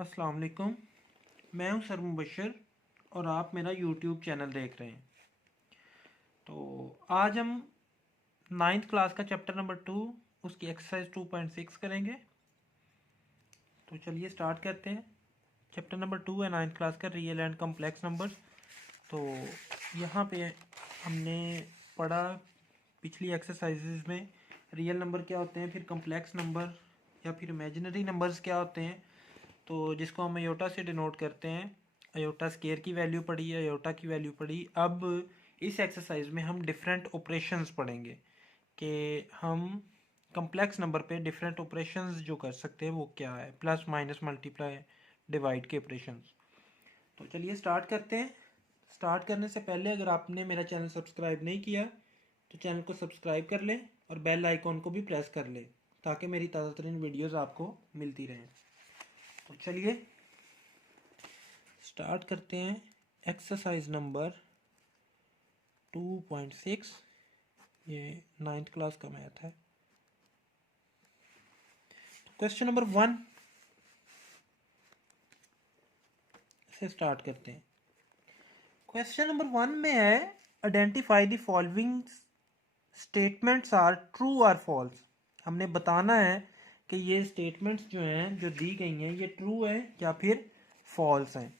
अस्सलाम वालेकुम। मैं हूं सर मुबशर और आप मेरा यूट्यूब चैनल देख रहे हैं। तो आज हम नाइन्थ क्लास का चैप्टर नंबर 2 उसकी एक्सरसाइज 2.6 करेंगे। तो चलिए स्टार्ट करते हैं। चैप्टर नंबर 2 है नाइन्थ क्लास का, रियल एंड कम्प्लेक्स नंबर। तो यहाँ पे हमने पढ़ा पिछली एक्सरसाइजेज में रियल नंबर क्या होते हैं, फिर कम्प्लेक्स नंबर या फिर इमेजिनरी नंबर्स क्या होते हैं, तो जिसको हम अयोटा से डिनोट करते हैं। अयोटा स्केयर की वैल्यू पढ़ी, अयोटा की वैल्यू पढ़ी। अब इस एक्सरसाइज में हम डिफरेंट ऑपरेशंस पढ़ेंगे कि हम कम्प्लेक्स नंबर पे डिफरेंट ऑपरेशंस जो कर सकते हैं वो क्या है, प्लस माइनस मल्टीप्लाई डिवाइड के ऑपरेशंस। तो चलिए स्टार्ट करते हैं। स्टार्ट करने से पहले अगर आपने मेरा चैनल सब्सक्राइब नहीं किया तो चैनल को सब्सक्राइब कर लें और बेल आइकॉन को भी प्रेस कर लें ताकि मेरी ताज़ा तरीन वीडियोज़ आपको मिलती रहें। तो चलिए स्टार्ट करते हैं। एक्सरसाइज नंबर 2.6, ये नाइन्थ क्लास का मैथ है। क्वेश्चन नंबर 1 से स्टार्ट करते हैं। क्वेश्चन नंबर 1 में है identify the following statements are true और फॉल्स। हमने बताना है कि ये स्टेटमेंट्स जो हैं जो दी गई हैं ये ट्रू है या फिर फॉल्स हैं।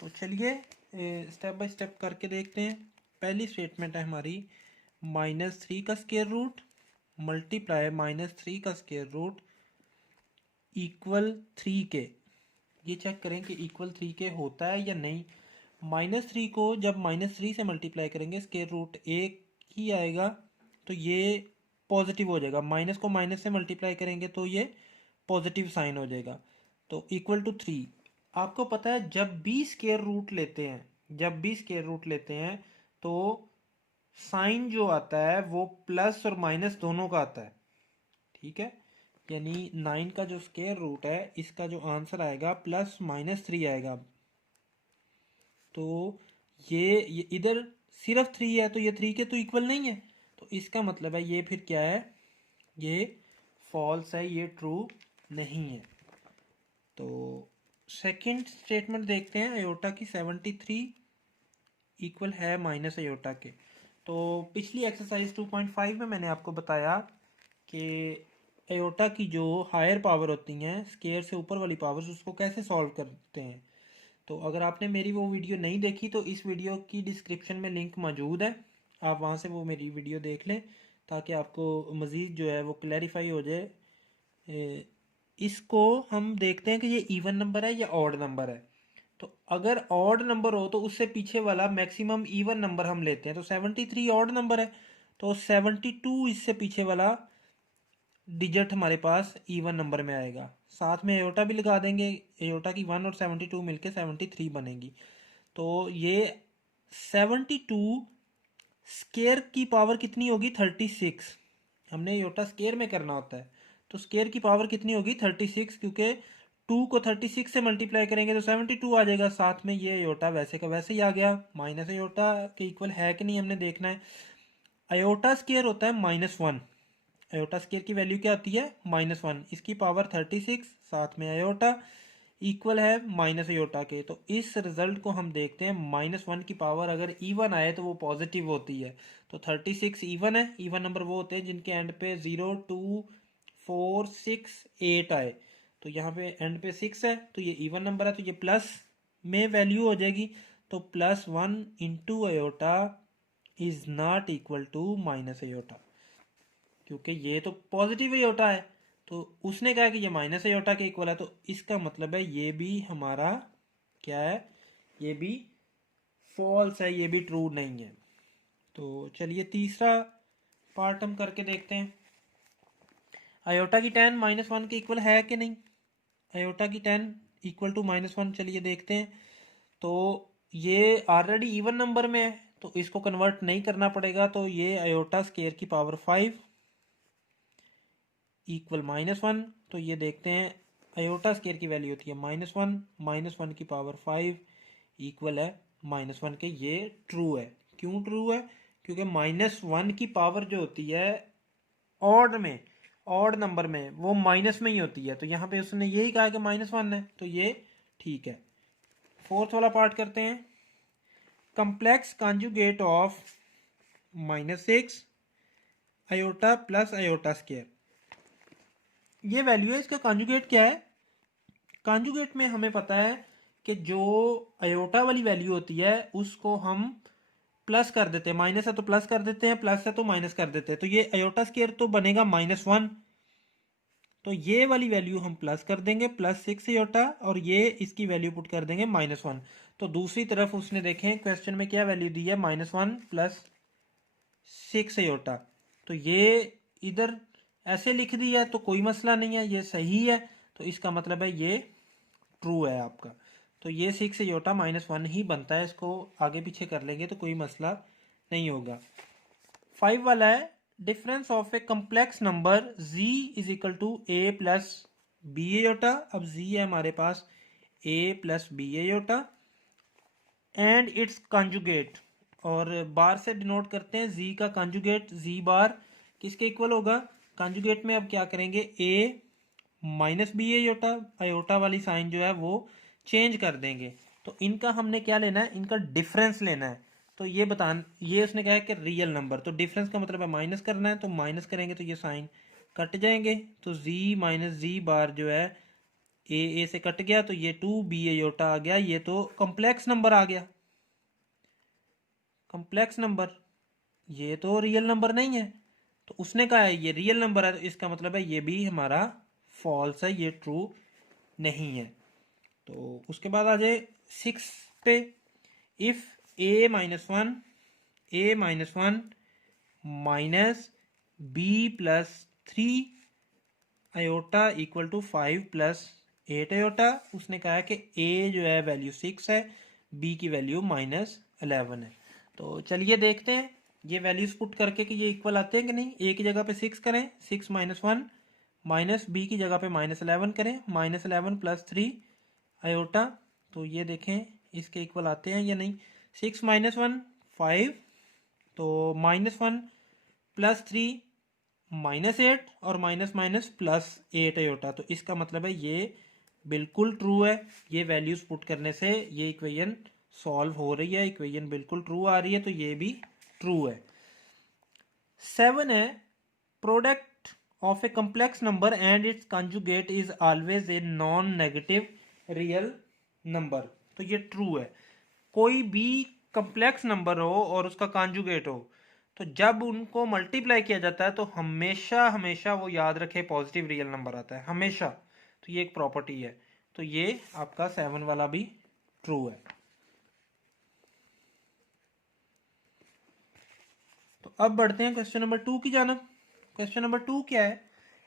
तो चलिए स्टेप बाय स्टेप करके देखते हैं। पहली स्टेटमेंट है हमारी -3 का स्क्वायर रूट मल्टीप्लाई -3 का स्क्वायर रूट इक्वल 3 के। ये चेक करें कि इक्वल 3 के होता है या नहीं। -3 को जब -3 से मल्टीप्लाई करेंगे स्क्वायर रूट एक ही आएगा, तो ये पॉजिटिव हो जाएगा। माइनस को माइनस से मल्टीप्लाई करेंगे तो ये पॉजिटिव साइन हो जाएगा। तो इक्वल टू 3। आपको पता है जब भी स्क्वायर रूट लेते हैं, जब भी स्क्वायर रूट लेते हैं तो साइन जो आता है वो प्लस और माइनस दोनों का आता है। ठीक है, यानी 9 का जो स्क्वायर रूट है इसका जो आंसर आएगा +-3 आएगा। तो ये इधर सिर्फ 3 है तो ये 3 के तो इक्वल नहीं है, तो इसका मतलब है ये फिर क्या है, ये फॉल्स है, ये ट्रू नहीं है। तो सेकंड स्टेटमेंट देखते हैं। अयोटा की 73 इक्वल है माइनस अयोटा के। तो पिछली एक्सरसाइज 2.5 में मैंने आपको बताया कि अयोटा की जो हायर पावर होती हैं, स्केयर से ऊपर वाली पावर्स, उसको कैसे सॉल्व करते हैं। तो अगर आपने मेरी वो वीडियो नहीं देखी तो इस वीडियो की डिस्क्रिप्शन में लिंक मौजूद है, आप वहाँ से वो मेरी वीडियो देख लें ताकि आपको मज़ीद जो है वो क्लैरिफाई हो जाए। इसको हम देखते हैं कि ये इवन नंबर है या ऑड नंबर है। तो अगर ऑड नंबर हो तो उससे पीछे वाला मैक्सिमम इवन नंबर हम लेते हैं। तो 73 ऑड नंबर है तो 72 इससे पीछे वाला डिजिट हमारे पास इवन नंबर में आएगा। साथ में एयोटा भी लगा देंगे, एयोटा की 1 और 72 मिलके 73 बनेगी। तो ये 72 स्केयर की पावर कितनी होगी, 36। हमने एयोटा स्केयर में करना होता है तो स्केयर की पावर कितनी होगी, 36, क्योंकि 2 को 36 से मल्टीप्लाई करेंगे तो 72 आ जाएगा। साथ में ये अयोटा वैसे का वैसे ही आ गया, माइनस अयोटा के इक्वल है कि नहीं हमने देखना है। अयोटा स्केयर होता है -1। अयोटा स्केयर की वैल्यू क्या होती है, -1। इसकी पावर 36, साथ में अयोटा इक्वल है माइनस अयोटा के। तो इस रिजल्ट को हम देखते हैं, -1 की पावर अगर इवन आए तो वो पॉजिटिव होती है। तो 36 इवन है। इवन नंबर वो होते हैं जिनके एंड पे 0, 2, 4, 6, 8 आए। तो यहाँ पे एंड पे 6 है तो ये इवन नंबर है, तो ये प्लस में वैल्यू हो जाएगी। तो +1 into iota is not equal to minus iota, क्योंकि ये तो पॉजिटिव अयोटा है। तो उसने कहा कि ये माइनस अयोटा के इक्वल है, तो इसका मतलब है ये भी हमारा क्या है, ये भी फॉल्स है, ये भी ट्रू नहीं है। तो चलिए तीसरा पार्ट हम करके देखते हैं। अयोटा की 10 -1 के इक्वल है कि नहीं। अयोटा की 10 इक्वल टू -1, चलिए देखते हैं। तो ये ऑलरेडी इवन नंबर में है तो इसको कन्वर्ट नहीं करना पड़ेगा। तो ये अयोटा स्केयर की पावर 5 इक्वल -1। तो ये देखते हैं अयोटा स्केयर की वैल्यू होती है -1, -1 की पावर 5 इक्वल है -1 के। ये ट्रू है। क्यों ट्रू है, क्योंकि -1 की पावर जो होती है ऑड में, ऑड नंबर में, वो माइनस में ही होती है। तो यहाँ पे उसने यही कहा कि -1 है तो ये ठीक है, फोर्थ वाला पार्ट करते हैं। Complex conjugate of -6 iota plus iota square, ये वैल्यू है। इसका कॉन्जुगेट क्या है? कॉन्जुगेट में हमें पता है कि जो आयोटा वाली वैल्यू होती है उसको हम प्लस कर देते हैं, माइनस है तो प्लस कर देते हैं, प्लस है तो माइनस कर देते हैं। तो ये आयोटा स्क्वायर तो बनेगा -1, तो ये वाली वैल्यू हम प्लस कर देंगे, +6 आयोटा, और ये इसकी वैल्यू पुट कर देंगे -1। तो दूसरी तरफ उसने देखें क्वेश्चन में क्या वैल्यू दी है, -1 + 6 आयोटा। तो ये इधर ऐसे लिख दिया है तो कोई मसला नहीं है, ये सही है। तो इसका मतलब है ये ट्रू है आपका। तो ये 6 आयोटा -1 ही बनता है, इसको आगे पीछे कर लेंगे तो कोई मसला नहीं होगा। 5 वाला है, difference of a complex number z is equal to a plus b iota. अब z है हमारे पास a plus b iota and it's conjugate, और बार से डिनोट करते हैं z का कॉन्जुगेट, z बार किसके इक्वल होगा? कॉन्जुगेट में अब क्या करेंगे, a minus b iota, iota वाली साइन जो है वो चेंज कर देंगे। तो इनका हमने क्या लेना है, इनका डिफरेंस लेना है। तो ये ये उसने कहा है कि रियल नंबर, तो डिफरेंस का मतलब है माइनस करना है, तो माइनस करेंगे तो ये साइन कट जाएंगे। तो z माइनस z बार जो है ए से कट गया, तो ये 2b आयोटा आ गया। ये तो कॉम्प्लेक्स नंबर आ गया, कॉम्प्लेक्स नंबर, ये तो रियल नंबर नहीं है। तो उसने कहा है ये रियल नंबर है, तो इसका मतलब है ये भी हमारा फॉल्स है, ये ट्रू नहीं है। तो उसके बाद आ जाए 6 पे, if a-1 minus b plus 3 iota equal to 5 + 8 iota. उसने कहा है कि a जो है वैल्यू 6 है, b की वैल्यू -11 है। तो चलिए देखते हैं ये वैल्यूज पुट करके कि ये इक्वल आते हैं कि नहीं। a की जगह पे 6 करें, 6 -1, माइनस b की जगह पे -11 करें, -11 + 3 आयोटा। तो ये देखें इसके इक्वल आते हैं या नहीं। 6 - 1 5, तो -1 + 3 -8, और माइनस माइनस +8 आयोटा। तो इसका मतलब है ये बिल्कुल ट्रू है। ये वैल्यूज पुट करने से ये इक्वेशन सॉल्व हो रही है, इक्वेशन बिल्कुल ट्रू आ रही है, तो ये भी ट्रू है। 7 है, product of a complex number and it's conjugate is always a non negative real number. तो ये ट्रू है। कोई भी कम्प्लेक्स नंबर हो और उसका कॉन्जुगेट हो, तो जब उनको मल्टीप्लाई किया जाता है तो हमेशा हमेशा वो याद रखे पॉजिटिव रियल नंबर आता है, हमेशा। तो ये एक प्रॉपर्टी है। तो ये आपका 7 वाला भी ट्रू है। तो अब बढ़ते हैं क्वेश्चन नंबर 2 की जानब। क्वेश्चन नंबर 2 क्या है,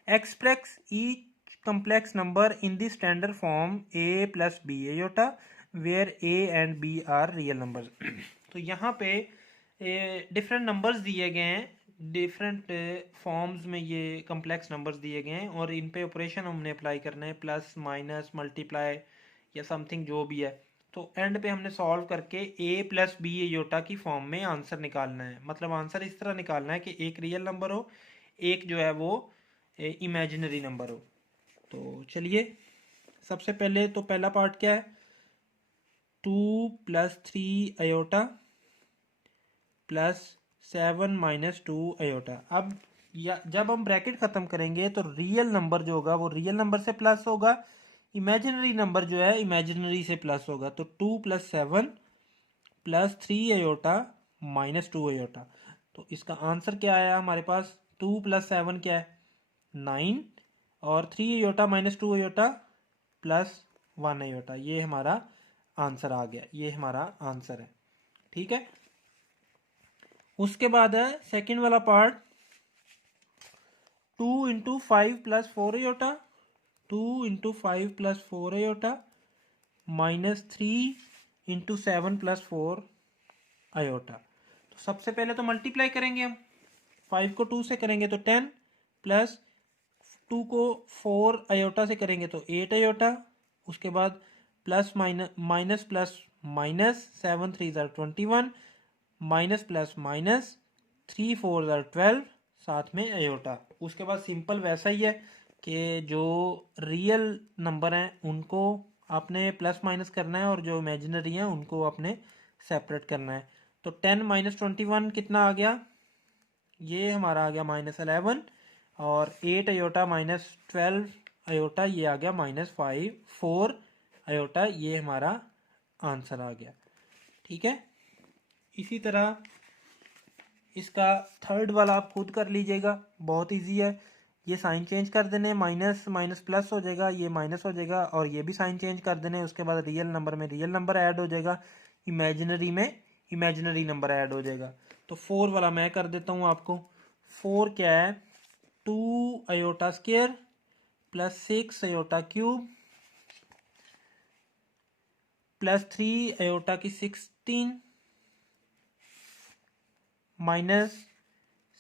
express each complex number in the standard form a + b iota where a and b are real numbers. तो यहाँ पे डिफरेंट नंबर्स दिए गए हैं, डिफरेंट फॉर्म्स में ये कम्प्लेक्स नंबर्स दिए गए हैं, और इन पे ऑपरेशन हमने अप्लाई करना है, प्लस माइनस मल्टीप्लाई या समथिंग जो भी है। तो एंड पे हमने सॉल्व करके a + b आयोटा की फॉर्म में आंसर निकालना है। मतलब आंसर इस तरह निकालना है कि एक रियल नंबर हो, एक जो है वो इमेजिनरी नंबर हो। तो चलिए सबसे पहले तो पहला पार्ट क्या है, 2 + 3 आयोटा +7 - 2 आयोटा। अब जब हम ब्रैकेट ख़त्म करेंगे तो रियल नंबर जो होगा वो रियल नंबर से प्लस होगा, इमेजिनरी नंबर जो है इमेजिनरी से प्लस होगा। तो 2 + 7 + 3 आयोटा -2 आयोटा। तो इसका आंसर क्या आया हमारे पास, 2 + 7 क्या है 9, और 3 आयोटा -2 आयोटा +1 आयोटा। ये हमारा आंसर आ गया, ये हमारा आंसर है। ठीक है, उसके बाद है सेकंड वाला पार्ट, 2 × 5 + 4 आयोटा, 2 × 5 + 4 आयोटा -3 × 7 + 4 आयोटा। तो सबसे पहले तो मल्टीप्लाई करेंगे हम, 5 को 2 से करेंगे तो 10, प्लस 2 को 4 आयोटा से करेंगे तो 8 आयोटा। उसके बाद प्लस माइनस प्लस माइनस, 7 3 ज़ार 21, माइनस प्लस माइनस, 3 4 ज़ार 12, साथ में आयोटा। उसके बाद सिंपल वैसा ही है कि जो रियल नंबर हैं उनको आपने प्लस माइनस करना है और जो इमेजिनरी हैं उनको आपने सेपरेट करना है। तो 10 माइनस 21 कितना आ गया, ये हमारा आ गया -11, और 8 अयोटा माइनस 12 अयोटा ये आ गया -4 अयोटा, ये हमारा आंसर आ गया। ठीक है, इसी तरह इसका थर्ड वाला आप खुद कर लीजिएगा, बहुत इजी है। ये साइन चेंज कर देने, माइनस माइनस प्लस हो जाएगा, ये माइनस हो जाएगा, और ये भी साइन चेंज कर देने। उसके बाद रियल नंबर में रियल नंबर ऐड हो जाएगा, इमेजिनरी में इमेजिनरी नंबर ऐड हो जाएगा। तो 4 वाला मैं कर देता हूँ आपको। 4 क्या है, 2 iota square plus 6 iota cube plus 3 iota की 16 माइनस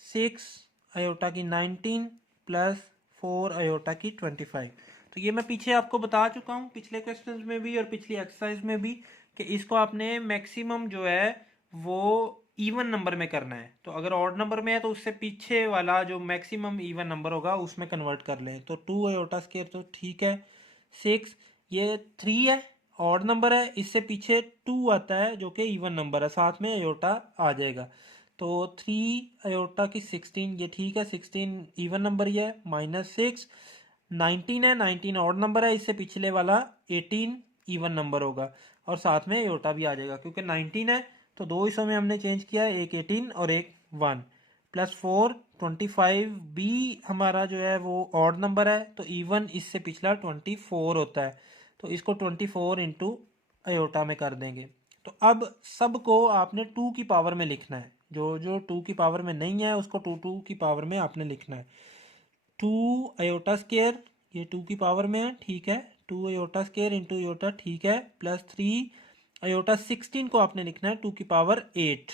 6 अयोटा की 19 प्लस 4 अयोटा की 25। तो ये मैं पीछे आपको बता चुका हूँ, पिछले क्वेश्चंस में भी और पिछली एक्सरसाइज में भी, कि इसको आपने मैक्सिमम जो है वो इवन नंबर में करना है। तो अगर ऑड नंबर में है तो उससे पीछे वाला जो मैक्सिमम इवन नंबर होगा उसमें कन्वर्ट कर लें। तो 2 अयोटा स्क्वायर तो ठीक है, 6 ये 3 है, ऑड नंबर है, इससे पीछे 2 आता है जो कि इवन नंबर है, साथ में अयोटा आ जाएगा। तो 3 अयोटा की 16 ये ठीक है, 16 इवन नंबर ही है, -6 19 है, 19 ऑड नंबर है, इससे पिछले वाला 18 इवन नंबर होगा, और साथ में अयोटा भी आ जाएगा क्योंकि 19 है तो दो हिस्सों में हमने चेंज किया है, एक 18 और एक 1 प्लस 4 25 भी हमारा जो है वो ऑड नंबर है, तो इवन इससे पिछला 24 होता है, तो इसको 24 इंटू अयोटा में कर देंगे। तो अब सबको आपने 2 की पावर में लिखना है, जो जो 2 की पावर में नहीं है उसको 2 की पावर में आपने लिखना है। 2 अयोटा स्क्वायर ये 2 की पावर में है, ठीक है, 2 अयोटा स्क्वायर इंटू अयोटा, ठीक है, प्लस 3 अयोटा 16 को आपने लिखना है 2 की पावर 8,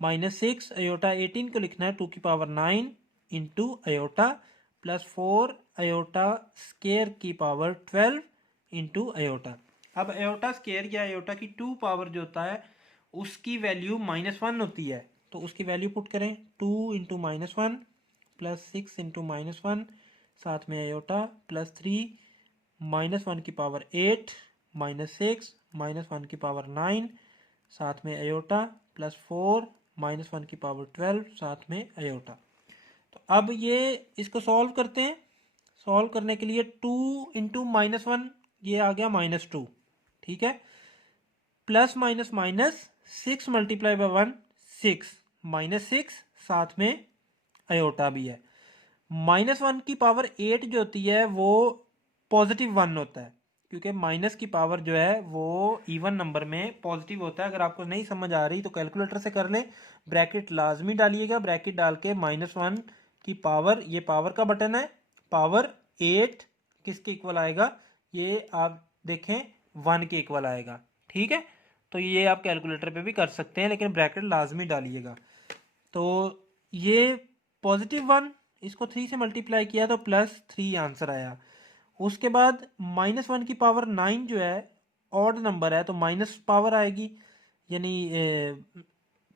-6 अयोटा 18 को लिखना है 2 की power 9 into iota, plus 4 iota square की पावर 12 इंटू अयोटा। अब अयोटा स्क्वायर या अयोटा की 2 पावर जो होता है उसकी वैल्यू -1 होती है, तो उसकी वैल्यू पुट करें, 2 इंटू -1 प्लस 6 इंटू -1, साथ में अयोटा, प्लस 3 -1 की पावर 8 -6 -1 की पावर 9, साथ में अयोटा, प्लस 4 -1 की पावर 12, साथ में अयोटा। तो अब ये इसको सॉल्व करते हैं। सॉल्व करने के लिए 2 इंटू -1 ये आ गया -2, ठीक है, plus minus minus 6 multiply by 1 6 -6, साथ में अयोटा भी है। -1 की पावर 8 जो होती है वो पॉजिटिव 1 होता है, क्योंकि माइनस की पावर जो है वो इवन नंबर में पॉजिटिव होता है। अगर आपको नहीं समझ आ रही तो कैलकुलेटर से कर लें, ब्रैकेट लाजमी डालिएगा, ब्रैकेट डाल के -1 की पावर, ये पावर का बटन है, पावर 8 किसके इक्वल आएगा, ये आप देखें 1 के इक्वल आएगा, ठीक है। तो ये आप कैलकुलेटर पे भी कर सकते हैं, लेकिन ब्रैकेट लाजमी डालिएगा। तो ये +1, इसको 3 से मल्टीप्लाई किया तो +3 आंसर आया। उसके बाद -1 की पावर 9 जो है ऑड नंबर है तो माइनस पावर आएगी, यानी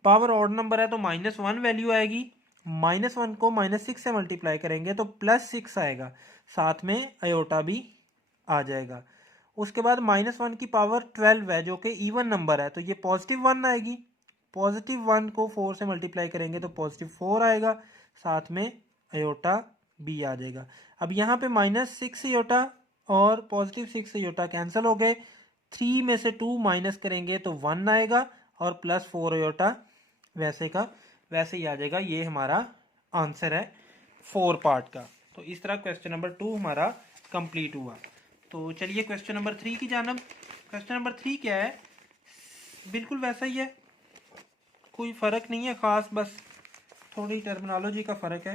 पावर ऑड नंबर है तो -1 वैल्यू आएगी। -1 को -6 से मल्टीप्लाई करेंगे तो +6 आएगा, साथ में अयोटा भी आ जाएगा। उसके बाद -1 की पावर 12 है जो कि इवन नंबर है, तो ये +1 आएगी। +1 को 4 से मल्टीप्लाई करेंगे तो +4 आएगा, साथ में अयोटा भी आ जाएगा। अब यहाँ पे -6 अयोटा और +6 अयोटा कैंसिल हो गए, 3 में से 2 माइनस करेंगे तो 1 आएगा, और +4 अयोटा वैसे का वैसे ही आ जाएगा। ये हमारा आंसर है 4 पार्ट का। तो इस तरह क्वेश्चन नंबर 2 हमारा कंप्लीट हुआ। तो चलिए क्वेश्चन नंबर 3 की जानब। क्वेश्चन नंबर 3 क्या है, बिल्कुल वैसा ही है, कोई फ़र्क नहीं है ख़ास, बस थोड़ी टर्मिनोलॉजी का फ़र्क है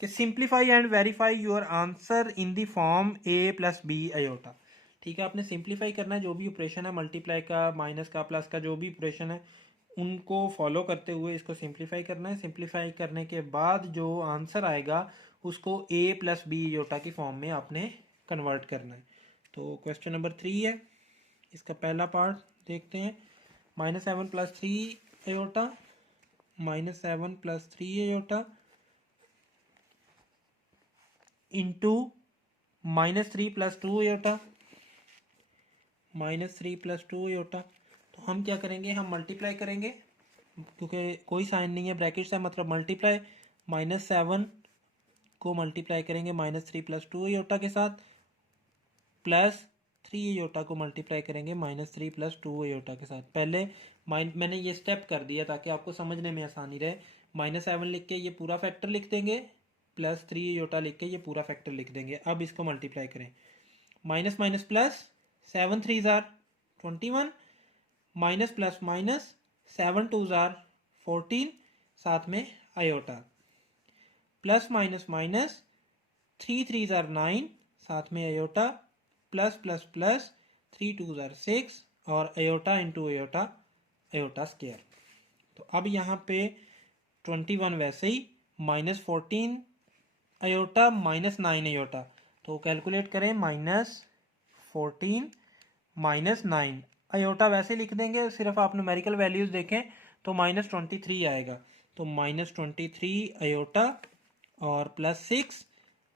कि simplify and verify your answer in the form a + b iota. ठीक है, आपने सिंप्लीफाई करना है, जो भी ऑपरेशन है मल्टीप्लाई का, माइनस का, प्लस का, जो भी ऑपरेशन है उनको फॉलो करते हुए इसको सिंप्लीफाई करना है। सिंप्लीफाई करने के बाद जो आंसर आएगा उसको a + b अयोटा की फॉर्म में आपने कन्वर्ट करना है। तो क्वेश्चन नंबर 3 है, इसका पहला पार्ट देखते हैं। -7 + 3 iota, -7 + 3 iota into -3 + 2 iota -3 + 2 iota. तो हम क्या करेंगे, हम मल्टीप्लाई करेंगे क्योंकि कोई साइन नहीं है, ब्रैकेट्स है मतलब मल्टीप्लाई। -7 को मल्टीप्लाई करेंगे -3 + 2 अयोटा के साथ, +3 अयोटा को मल्टीप्लाई करेंगे -3 + 2 अयोटा के साथ। पहले मैंने ये स्टेप कर दिया ताकि आपको समझने में आसानी रहे। -7 लिख के ये पूरा फैक्टर लिख देंगे, +3 अयोटा लिख के ये पूरा फैक्टर लिख देंगे। अब इसको मल्टीप्लाई करें, माइनस माइनस प्लस, 7 3 ज़ार 21, माइनस प्लस माइनस, 7 2 ज़ार 14, साथ में अयोटा, प्लस माइनस माइनस, 3 3 ज़ार 9, साथ में अयोटा, प्लस प्लस प्लस, 3 2 ज़ार 6, और iota into iota, iota square. तो अब यहाँ पे 21 वैसे ही, -14 अयोटा -9 अयोटा। तो कैलकुलेट करें, -14 -9 अयोटा वैसे लिख देंगे, सिर्फ आप न्यूमेरिकल वैल्यूज देखें तो -23 आएगा। तो -23 अयोटा और +6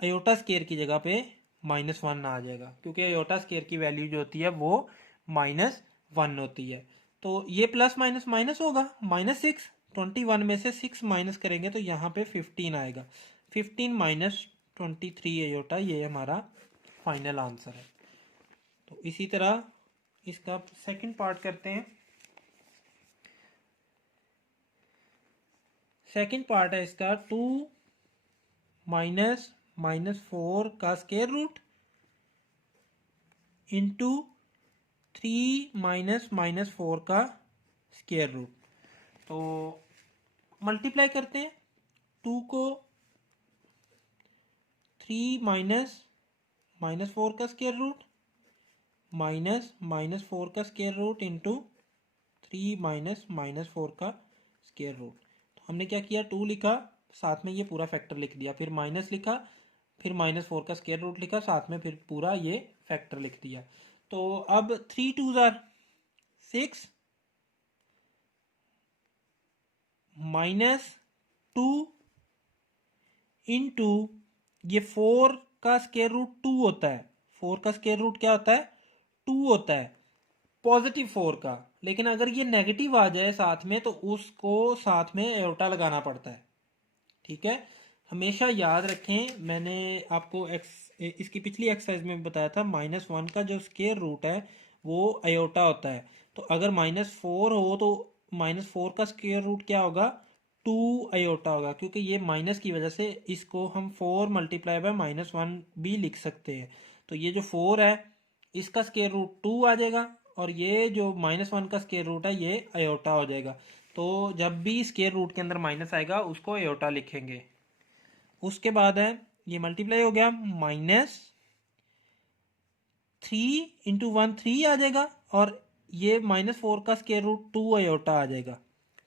अयोटा स्केयर की जगह पे -1 आ जाएगा, क्योंकि अयोटा स्केयर की वैल्यू जो होती है वो -1 होती है। तो ये प्लस माइनस माइनस होगा, -6, 21 में से 6 माइनस करेंगे तो यहाँ पे 15 आएगा। 15 - 23 अयोटा, ये हमारा फाइनल आंसर है। तो इसी तरह इसका सेकंड पार्ट करते हैं। सेकंड पार्ट है इसका 2 - -4 का स्क्वायर रूट इंटू 3 - -4 का स्क्वायर रूट। तो मल्टीप्लाई करते हैं, 2 को 3 - -4 का स्क्वायर रूट -4 का स्क्वायर रूट इंटू 3 - -4 का स्क्वायर रूट। तो हमने क्या किया, 2 लिखा, साथ में ये पूरा फैक्टर लिख दिया, फिर माइनस लिखा, फिर -4 का स्क्वायर रूट लिखा, साथ में फिर पूरा ये फैक्टर लिख दिया। तो अब 3 2 ज़ार 6 -2 इंटू ये 4 का स्क्वायर रूट 2 होता है। 4 का स्क्वायर रूट क्या होता है, 2 होता है, +4 का। लेकिन अगर ये नेगेटिव आ जाए साथ में तो उसको साथ में एयोटा लगाना पड़ता है। ठीक है, हमेशा याद रखें, मैंने आपको इसकी पिछली एक्सरसाइज में बताया था, -1 का जो स्क्वायर रूट है वो अयोटा होता है। तो अगर -4 हो तो -4 का स्क्वायर रूट क्या होगा, 2 अयोटा होगा, क्योंकि ये माइनस की वजह से इसको हम 4 × -1 भी लिख सकते हैं। तो ये जो 4 है इसका स्क्वायर रूट 2 आ जाएगा, और ये जो -1 का स्क्वायर रूट है ये अयोटा हो जाएगा। तो जब भी स्क्वायर रूट के अंदर माइनस आएगा उसको अयोटा लिखेंगे। उसके बाद है ये मल्टीप्लाई हो गया, -3 × 1 3 आ जाएगा, और ये -4 का स्क्वायर रूट 2 अयोटा आ जाएगा।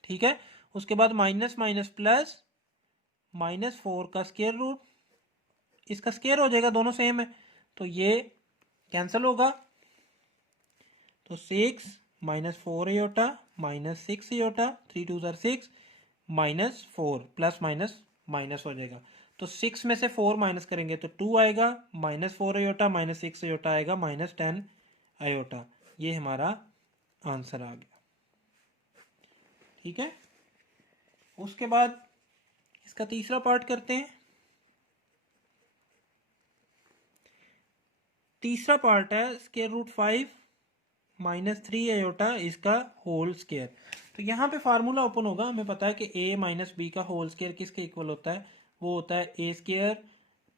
ठीक है, उसके बाद माइनस माइनस प्लस, -4 का स्क्वायर रूट, इसका स्क्वायर हो जाएगा, दोनों सेम है तो ये कैंसिल होगा। तो 6 -4 अयोटा -6 अयोटा, 3 2 ज़ार 6, -4 प्लस माइनस माइनस हो जाएगा। तो 6 में से 4 माइनस करेंगे तो 2 आएगा, -4 अयोटा -6 अयोटा आएगा -10 अयोटा। ये हमारा आंसर आ गया। ठीक है, उसके बाद इसका तीसरा पार्ट करते हैं। तीसरा पार्ट है √5 -3 अयोटा इसका होल स्क्वायर। तो यहाँ पे फार्मूला ओपन होगा, हमें पता है कि a - b का होल स्क्वायर किसके इक्वल होता है, वो होता है a²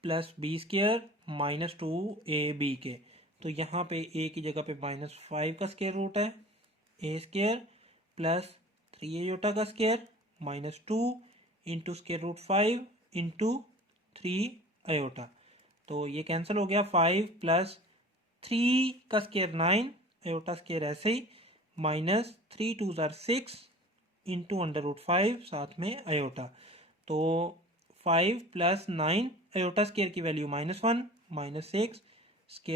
+ b² -2ab के। तो यहाँ पे a की जगह पे -5 का स्क्वायर रूट है, a² + 3 अयोटा का स्क्वायर -2 इंटू √5 इंटू 3 अयोटा। तो ये कैंसिल हो गया, 5 + 3 का स्क्वायर 9 अयोटा स्क्वायर ऐसे ही, -3 2 ज़ार 6 इंटू √5 साथ में अयोटा। तो 5 + 9 अयोटा स्क्वायर की वैल्यू -1 -6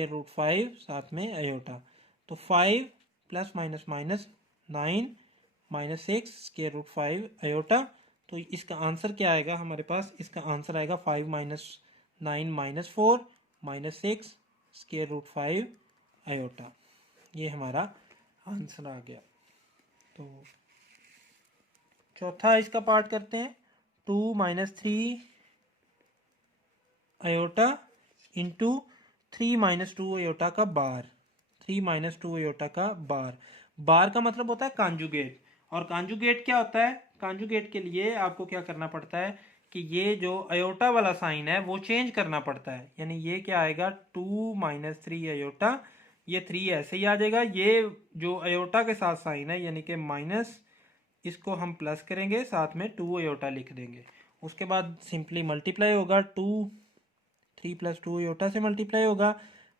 √5 साथ में अयोटा। तो 5 ± -9 -6 √5 अयोटा। तो इसका आंसर क्या आएगा हमारे पास, इसका आंसर आएगा 5 - 9 - 4 -6 √5 अयोटा। ये हमारा आंसर आ गया। तो चौथा इसका पार्ट करते हैं, 2 minus 3 iota into 3 minus 2 iota का बार। 3 माइनस 2 अयोटा का बार। बार का मतलब होता है कांजुगेट। और कांजुगेट क्या होता है? कांजुगेट के लिए आपको क्या करना पड़ता है कि ये जो अयोटा वाला साइन है वो चेंज करना पड़ता है। यानी ये क्या आएगा, 2 माइनस 3 अयोटा, ये 3 ऐसे ही आ जाएगा। ये जो अयोटा के साथ साइन है यानी कि माइनस, इसको हम प्लस करेंगे, साथ में 2 अयोटा लिख देंगे। उसके बाद सिंपली मल्टीप्लाई होगा, 3 प्लस 2 अयोटा से मल्टीप्लाई होगा,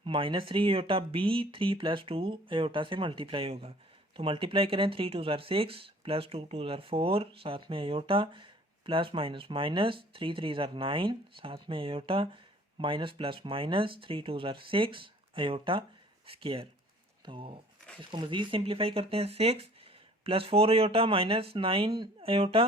माइनस 3 अयोटा बी 3 प्लस 2 अयोटा से मल्टीप्लाई होगा। तो मल्टीप्लाई करें, 3 टू ज़ार 6 प्लस 2 टू ज़ार 4, साथ में अयोटा, प्लस माइनस माइनस 3 3 ज़ार 9, साथ में iota, minus plus minus 3 two ज़ार 6 अयोटा स्केयर। तो इसको मज़ीद सिंप्लीफाई करते हैं, 6 plus 4 iota minus 9 iota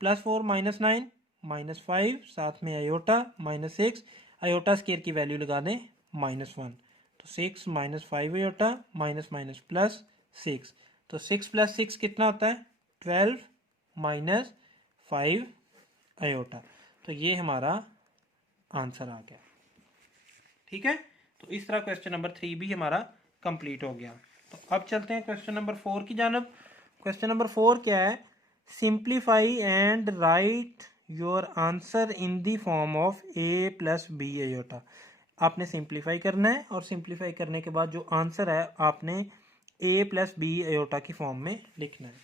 plus 4 minus 9 minus 5, साथ में अयोटा माइनस 6, अयोटा स्केयर की वैल्यू लगा दें -1। तो 6 minus 5 iota minus minus plus 6। तो 6 प्लस 6 कितना होता है, 12 माइनस 5 अयोटा। तो ये हमारा आंसर आ गया। ठीक है, तो इस तरह क्वेश्चन नंबर 3 भी हमारा कंप्लीट हो गया। तो अब चलते हैं क्वेश्चन नंबर 4 की जानब। क्वेश्चन नंबर 4 क्या है, simplify and write your answer in the form of a plus b iota. आपने सिंप्लीफाई करना है और सिंप्लीफाई करने के बाद जो आंसर है आपने a प्लस बी अयोटा की फॉर्म में लिखना है।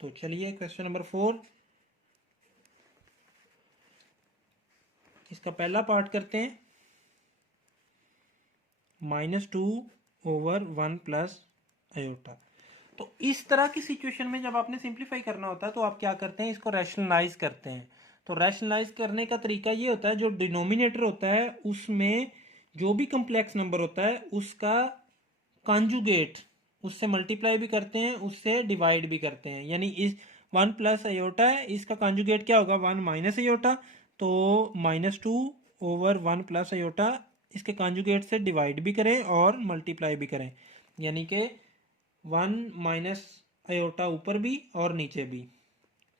तो चलिए क्वेश्चन नंबर 4, इसका पहला पार्ट करते हैं, -2 ओवर 1 प्लस अयोटा। तो इस तरह की सिचुएशन में जब आपने सिंप्लीफाई करना होता है तो आप क्या करते हैं, इसको रैशनलाइज करते हैं। तो रैशनलाइज करने का तरीका ये होता है, जो डिनोमिनेटर होता है उसमें जो भी कम्प्लेक्स नंबर होता है उसका कॉन्जुगेट, उससे मल्टीप्लाई भी करते हैं, उससे डिवाइड भी करते हैं। यानी इस 1 प्लस अयोटा है, इसका कॉन्जुगेट क्या होगा, 1 माइनस अयोटा। तो -2 ओवर 1 प्लस अयोटा, इसके कॉन्जुगेट से डिवाइड भी करें और मल्टीप्लाई भी करें। यानी कि 1 माइनस अयोटा ऊपर भी और नीचे भी।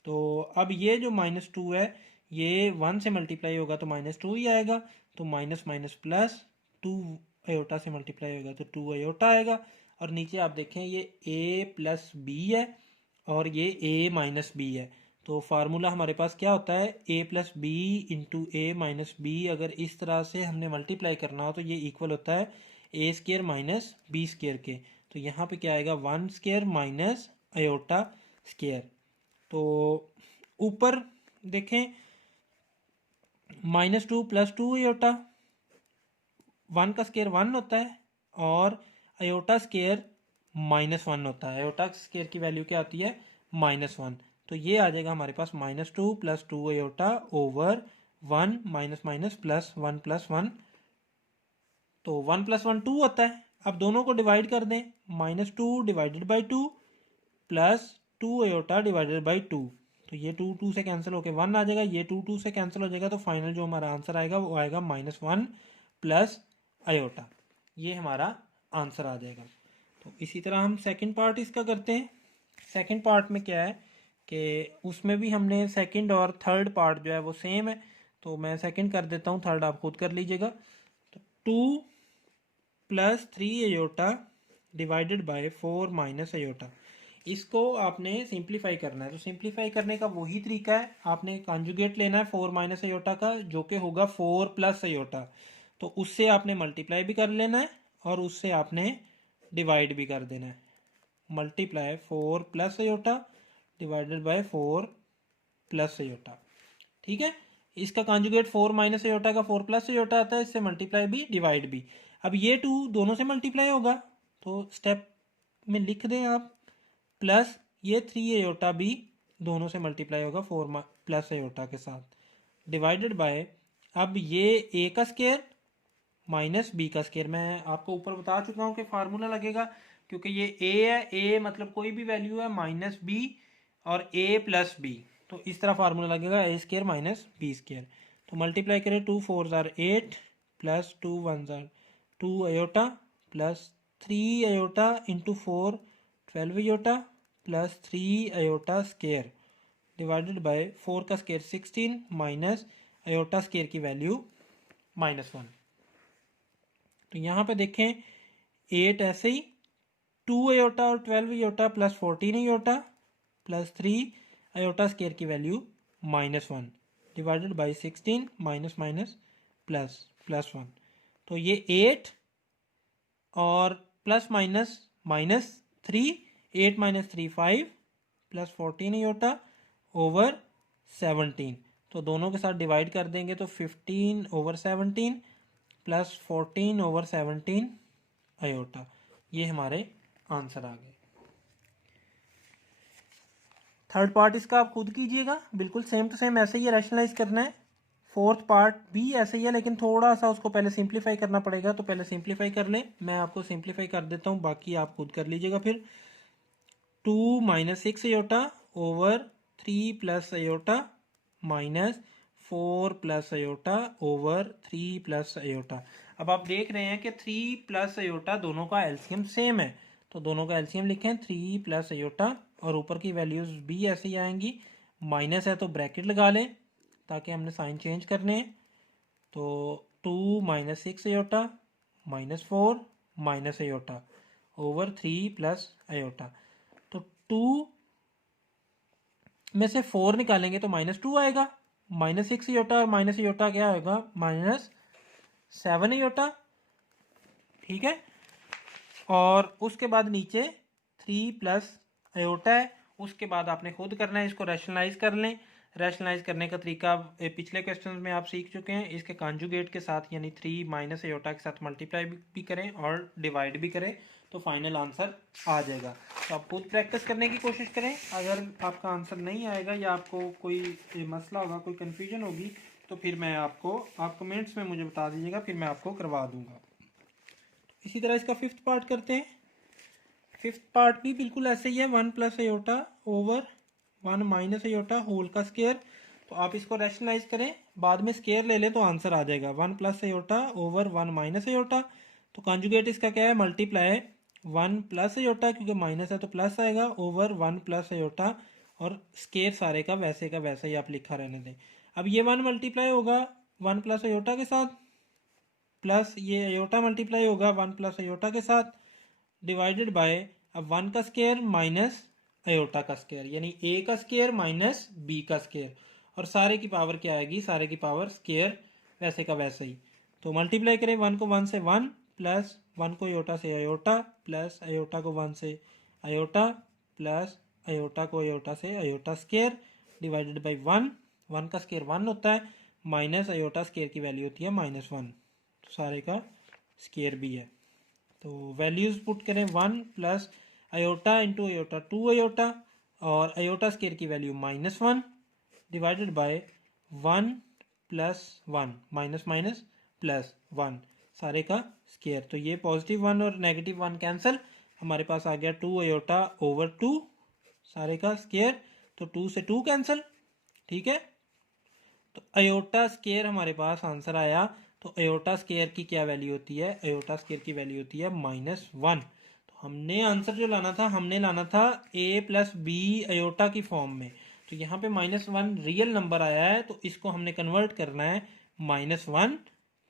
तो अब ये जो -2 है ये 1 से मल्टीप्लाई होगा तो -2 ही आएगा। तो माइनस माइनस प्लस 2 अयोटा से मल्टीप्लाई होगा तो 2 अयोटा आएगा। और नीचे आप देखें ये a प्लस बी है और ये a माइनस बी है। तो फार्मूला हमारे पास क्या होता है, a plus b into a minus b. अगर इस तरह से हमने मल्टीप्लाई करना हो तो ये इक्वल होता है a square minus b square के। तो यहाँ पे क्या आएगा, 1 स्केयर माइनस अयोटा स्केयर। तो ऊपर देखें, -2 प्लस 2 अयोटा, 1 का स्केयर 1 होता है और अयोटा स्केयर -1 होता है। अयोटा स्केयर की वैल्यू क्या होती है, -1। तो ये आ जाएगा हमारे पास -2 plus 2 iota over 1 minus minus plus 1 plus 1। तो 1 प्लस 1 2 होता है। अब दोनों को डिवाइड कर दें, -2 divided by 2 plus 2 iota divided by 2। तो ये 2 2 से कैंसिल होकर 1 आ जाएगा, ये 2 2 से कैंसिल हो जाएगा। तो फाइनल जो हमारा आंसर आएगा वो आएगा -1 प्लस अयोटा। ये हमारा आंसर आ जाएगा। तो इसी तरह हम सेकंड पार्ट इसका करते हैं। सेकंड पार्ट में क्या है कि उसमें भी हमने सेकंड और थर्ड पार्ट जो है वो सेम है। तो मैं सेकंड कर देता हूँ, थर्ड आप खुद कर लीजिएगा। तो 2 plus 3 iota divided by 4 minus iota, इसको आपने सिंप्लीफाई करना है। तो सिंप्लीफाई करने का वही तरीका है, आपने कॉन्जुगेट लेना है 4 माइनस अयोटा का, जो कि होगा 4 प्लस अयोटा। तो उससे आपने मल्टीप्लाई भी कर लेना है और उससे आपने डिवाइड भी कर देना है। Multiply 4 plus iota divided by 4 plus iota. ठीक है, इसका कॉन्जुगेट 4 माइनस अयोटा का 4 प्लस अयोटा आता है, इससे मल्टीप्लाई भी डिवाइड भी। अब ये 2 दोनों से मल्टीप्लाई होगा तो स्टेप में लिख दें आप, प्लस ये 3 अयोटा भी दोनों से मल्टीप्लाई होगा 4 प्लस अयोटा के साथ, डिवाइडेड बाय, अब ये a का स्केयर माइनस बी का स्केयर। मैं आपको ऊपर बता चुका हूँ कि फार्मूला लगेगा, क्योंकि ये a है, a मतलब कोई भी वैल्यू है माइनस बी और a प्लस बी। तो इस तरह फार्मूला लगेगा a square minus b square. तो मल्टीप्लाई करें, 2 4 ज़ार 8 प्लस 2 1 ज़ार 2 iota plus 3 iota into 4 12 iota plus 3 iota square divided by 4 का स्केयर 16 माइनस आयोटा स्केयर की वैल्यू -1। तो यहाँ पे देखें 8 ऐसे ही 2 आयोटा और 12 iota plus 14 iota plus 3 iota square की value -1 divided by 16 minus minus plus +1। तो ये 8 और plus minus -3 8 - 3 5 plus 14 iota over 17। तो दोनों के साथ डिवाइड कर देंगे तो 15/17 प्लस 14/17 आयोटा। ये हमारे आंसर आ गए। थर्ड पार्ट इसका आप खुद कीजिएगा, बिल्कुल सेम टू सेम ऐसे ही रैशनलाइज करना है। फोर्थ पार्ट भी ऐसे ही है, लेकिन थोड़ा सा उसको पहले सिंप्लीफाई करना पड़ेगा। तो पहले सिंप्लीफाई कर लें, मैं आपको सिंप्लीफाई कर देता हूँ, बाकी आप खुद कर लीजिएगा। फिर 2 - 6 iota over 3 plus iota minus 4 plus iota over 3 plus iota. अब आप देख रहे हैं कि 3 प्लस आयोटा दोनों का एलसीएम सेम है, तो दोनों का एलसीएम लिखें 3 प्लस आयोटा, और ऊपर की वैल्यूज भी ऐसे ही आएंगी। माइनस है तो ब्रैकेट लगा लें ताकि हमने साइन चेंज करने हैं। तो 2 - 6 iota -4 minus iota over 3 plus iota. तो 2 में से 4 निकालेंगे तो -2 आएगा, -6 आयोटा और माइनस आयोटा क्या होगा, -7 आयोटा। ठीक है, और उसके बाद नीचे 3 प्लस आयोटा है। उसके बाद आपने खुद करना है, इसको रैशनलाइज कर लें। रैशनलाइज करने का तरीका पिछले क्वेश्चन में आप सीख चुके हैं। इसके कॉन्जुगेट के साथ यानी 3 माइनस आयोटा के साथ मल्टीप्लाई भी करें और डिवाइड भी करें, तो फाइनल आंसर आ जाएगा। तो आप खुद प्रैक्टिस करने की कोशिश करें। अगर आपका आंसर नहीं आएगा या आपको कोई मसला होगा, कोई कन्फ्यूजन होगी, तो फिर मैं आप कमेंट्स में मुझे बता दीजिएगा, फिर मैं आपको करवा दूंगा। इसी तरह इसका फिफ्थ पार्ट करते हैं। फिफ्थ पार्ट भी बिल्कुल ऐसे ही है, 1 plus iota over 1 minus iota whole का स्केयर। तो आप इसको रैशनलाइज करें, बाद में स्केयर ले लें तो आंसर आ जाएगा। 1 plus iota over 1 minus iota. तो कॉन्जुगेट इसका क्या है, मल्टीप्लाई 1 प्लस आयोटा, क्योंकि माइनस है तो प्लस आएगा, ओवर 1 प्लस आयोटा, और स्केयर सारे का वैसे ही आप लिखा रहने दें। अब ये 1 मल्टीप्लाई होगा 1 प्लस आयोटा के साथ, प्लस ये आयोटा मल्टीप्लाई होगा 1 प्लस आयोटा के साथ, डिवाइडेड बाय अब 1 का स्केयर माइनस आयोटा का स्केयर, यानी a का स्केयर माइनस b का स्केयर, और सारे की पावर क्या आएगी, सारे की पावर स्केयर वैसे का वैसे ही। तो मल्टीप्लाई करें 1 को 1 से 1, प्लस 1 को आयोटा से आयोटा, प्लस आयोटा को 1 से आयोटा, प्लस आयोटा को आयोटा से आयोटा स्केयर, डिवाइडेड बाई 1। 1 का स्केयर 1 होता है, माइनस आयोटा स्केयर की वैल्यू होती है -1, तो सारे का स्केयर भी है। तो वैल्यूज पुट करें 1 plus iota into iota 2 iota, और आयोटा स्केयर की value -1 divided bye 1 plus 1 minus minus plus 1 सारे का स्केयर। तो ये +1 और -1 कैंसिल, हमारे पास आ गया 2 आयोटा ओवर 2 सारे का स्केयर। तो 2 से 2 कैंसिल। ठीक है, तो आयोटा स्केयर हमारे पास आंसर आया। तो आयोटा स्केयर की क्या वैल्यू होती है, आयोटा स्केयर की वैल्यू होती है -1। तो हमने आंसर जो लाना था, हमने लाना था a प्लस बी आयोटा की फॉर्म में। तो यहाँ पे -1 रियल नंबर आया है, तो इसको हमने कन्वर्ट करना है -1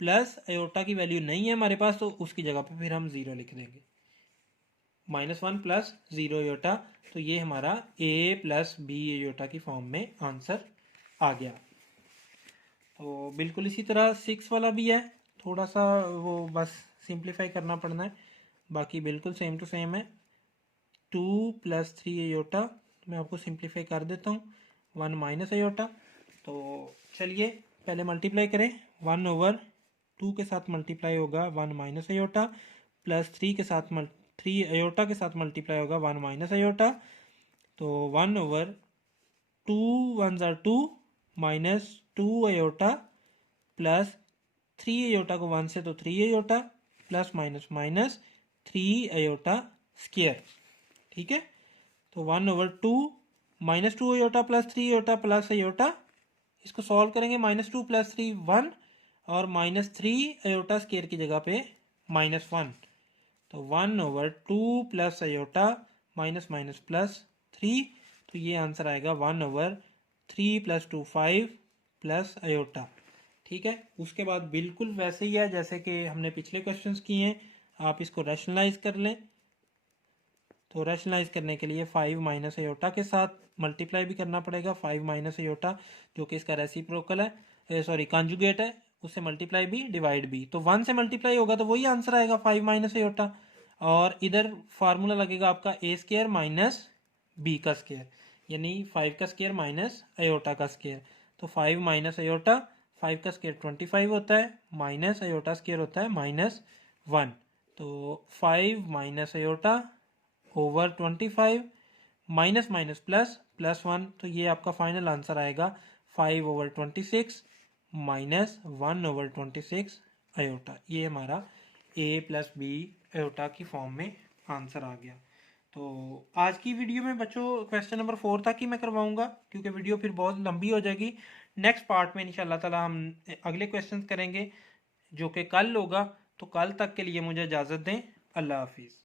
प्लस आयोटा की वैल्यू नहीं है हमारे पास, तो उसकी जगह पे फिर हम 0 लिख देंगे, -1 प्लस 0 आयोटा। तो ये हमारा a प्लस बी आयोटा की फॉर्म में आंसर आ गया। तो बिल्कुल इसी तरह 6 वाला भी है, थोड़ा सा वो बस सिंप्लीफाई करना पड़ना है, बाकी बिल्कुल सेम टू सेम है। 2 प्लस 3 आयोटा, मैं आपको सिंप्लीफाई कर देता हूँ, 1 माइनस आयोटा। तो चलिए पहले मल्टीप्लाई करें, 1 ओवर 2 के साथ मल्टीप्लाई होगा 1 माइनस आयोटा, प्लस 3 के साथ 3 आयोटा के साथ मल्टीप्लाई होगा 1 माइनस आयोटा। तो 1 ओवर 2 1 ज़ा 2 माइनस 2 आयोटा, प्लस 3 आयोटा को 1 से तो 3 iota, plus minus minus 3 iota square. ठीक है, तो 1 over 2 -2 iota plus 3 iota plus iota, इसको सॉल्व करेंगे -2 प्लस 3 1, और -3 आयोटा स्केयर की जगह पे -1। तो 1/2 plus iota minus minus plus 3, तो ये आंसर आएगा 1/3 प्लस 2 5 प्लस अयोटा। ठीक है, उसके बाद बिल्कुल वैसे ही है जैसे कि हमने पिछले क्वेश्चंस किए हैं, आप इसको रैशनलाइज कर लें। तो रैशनलाइज करने के लिए 5 माइनस अयोटा के साथ मल्टीप्लाई भी करना पड़ेगा। 5 माइनस अयोटा जो कि इसका रेसिप्रोकल है, सॉरी कॉन्जुगेट है, उससे मल्टीप्लाई भी डिवाइड भी, तो 1 से मल्टीप्लाई होगा तो वही आंसर आएगा 5 माइनस अयोटा। और इधर फार्मूला लगेगा आपका ए स्केयर माइनस बी का स्केयर, यानी 5 का स्केयर माइनस अयोटा का स्केयर। तो 5 माइनस अयोटा, 5 का स्केयर 25 होता है, माइनस अयोटा स्केयर होता है -1। तो 5 minus iota over 25 minus minus plus plus 1, तो ये आपका फाइनल आंसर आएगा 5/26 -1/26 अयोटा। ये हमारा a प्लस बी अयोटा की फॉर्म में आंसर आ गया। तो आज की वीडियो में बच्चों क्वेश्चन नंबर 4 तक ही मैं करवाऊंगा, क्योंकि वीडियो फिर बहुत लंबी हो जाएगी। नेक्स्ट पार्ट में इंशाल्लाह ताला हम अगले क्वेश्चन करेंगे जो कि कल होगा। तो कल तक के लिए मुझे इजाज़त दें। अल्लाह हाफिज़।